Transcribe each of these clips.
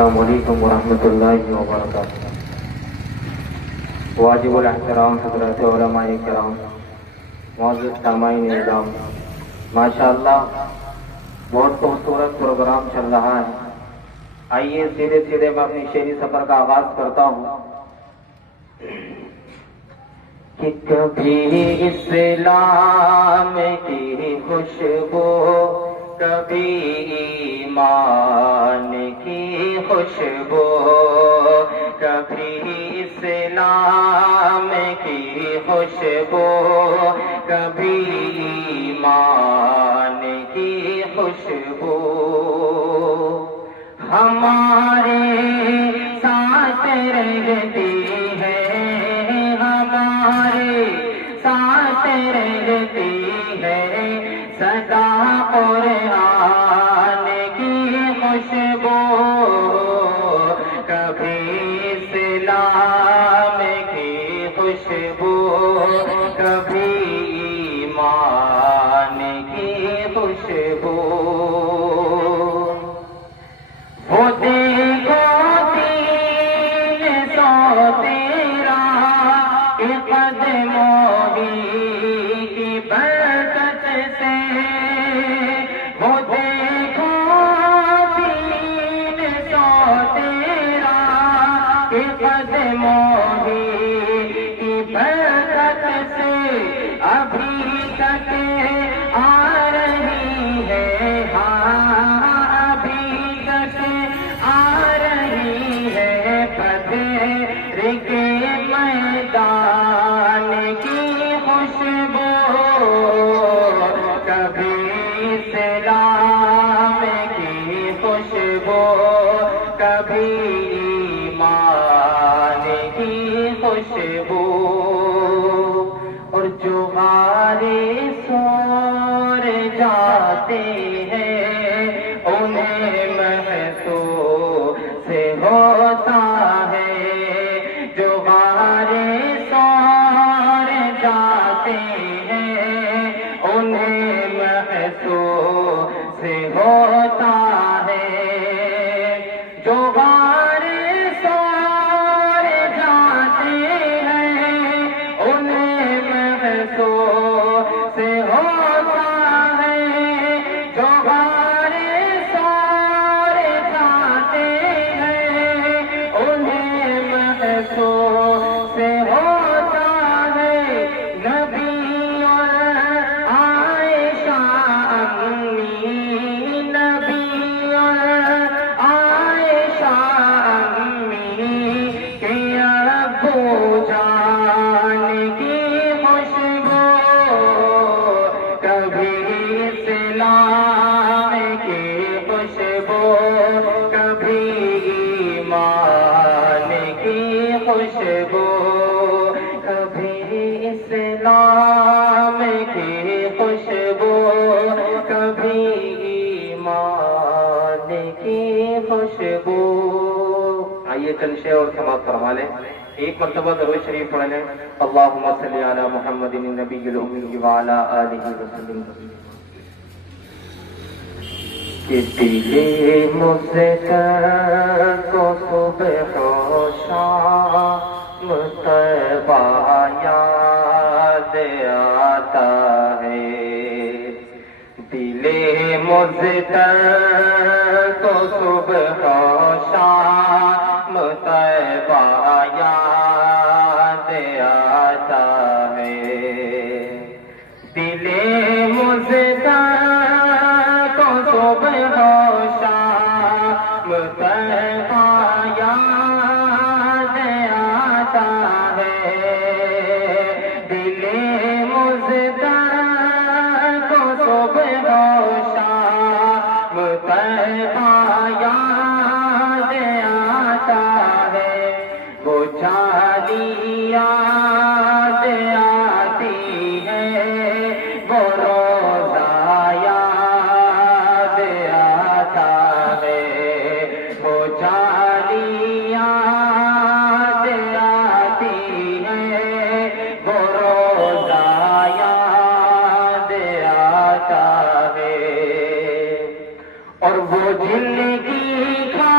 السلام علیکم ورحمۃ اللہ وبرکاتہ۔ واجب الاحترام حضرات علماء کرام، معزز سامعین اعظام، ماشاءاللہ بہت خوبصورت پروگرام چل رہا ہے۔ آئیے سیدھے سیدھے میں اپنی شعری سفر کا آغاز کرتا ہوں کہ کبھی اسلام کی خوشبو، کبھی ایمان کی خوشبو، کبھی اسلام کی خوشبو، کبھی ایمان کی خوشبو ہمارے ساتھ رہتی ہے، ہمارے ساتھ رہتی ہے سدا قرآن کی خوشبو، کبھی اسلام کی خوشبو، کبھی ایمان کی خوشبو۔ وہ دیکھو 313 قدموں کی برکت سے، وہ دیکھو 313 قدموں کی برکت سے ابھی تک آ رہی ہے، ہاں ابھی تک آ رہی ہے بدر کے میدان کی خوشبو، کبھی اسلام کی خوشبو، کبھی ایمان کی خوشبو۔ اور جو غارے سور جاتے ہیں انہیں محسوس ہوتا ہے، جو غارے سور جاتے ہیں انہیں محسوس ہوتا ہے، جو غارے سور جاتے ہیں انہیں محسوس ہوتا ہے، جو غارے سور جاتے ہیں انہیں محسوس ہوتا ہے۔ نبی اور عائشہ امی، نبی اور عائشہ امی کے ابو جان کی خوشبو، کبھی اسلام کی خوشبو، کبھی ایمان کی خوشبو، کبھی اسلام کی خوشبو، کبھی ایمان کی خوشبو۔ آئیے چند شعر اور سماعت فرما لیں، ایک مرتبہ درود شریف پڑھ لیں۔ اللہم صلی علی محمد النبی الامی وعلی آلہ وسلم۔ کہ دل مزدر کو صبح و شام طیبہ یاد آتا ہے، دل مزدر کو صبح و شام طیبہ یاد آتا ہے، دل مزدر کو صبح و شام طیبہ یاد آتا ہے، دل مزدر کو صبح و شام طیبہ یاد آتا ہے، وہ جھالی یاد آتی ہے، وہ روزہ یاد آتا ہے، وہ جھالی یاد آتی ہے، وہ روزہ یاد آتا ہے، اور وہ زندگی کھا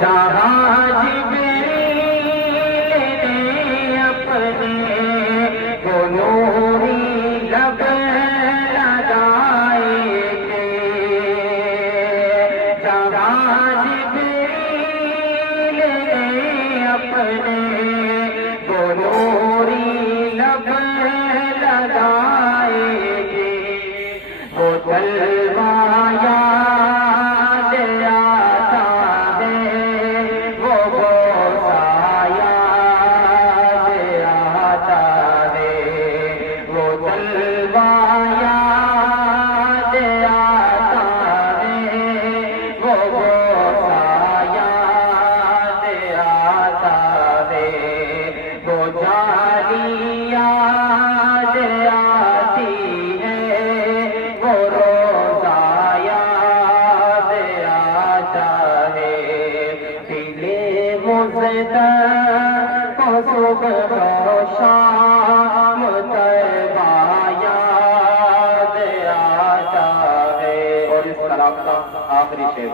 جہاں جبریل نے اپنے وہ نوری لب لگائے تھے، جہاں جبریل نے اپنے وہ نوری لب لگائے تھے، وہ تلوار یاد آتا ہے، وہ بوسہ یاد آتا ہے، وہ تلوار یاد آتا ہے، وہ بوسہ یاد آتا ہے، وہ جالی یاد آتی ہے، وہ روزہ یاد آتا ہے، پیلے مزدر کو صبح و شام طیبہ یاد آتا ہے۔ اور اس کلام کا آخری شعر،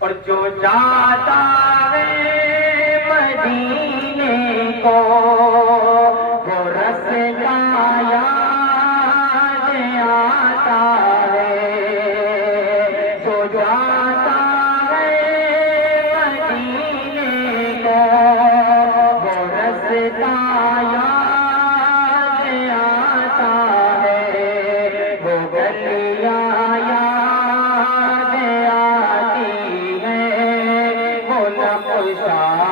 اور جو جاتا ہے مدینے کو وہ رستا یاد آتا ہے، جو جاتا ہے مدینے کو وہ رستا یاد آتا ہے، وہ گلیاں یاد آتی ہے، وہ نقشہ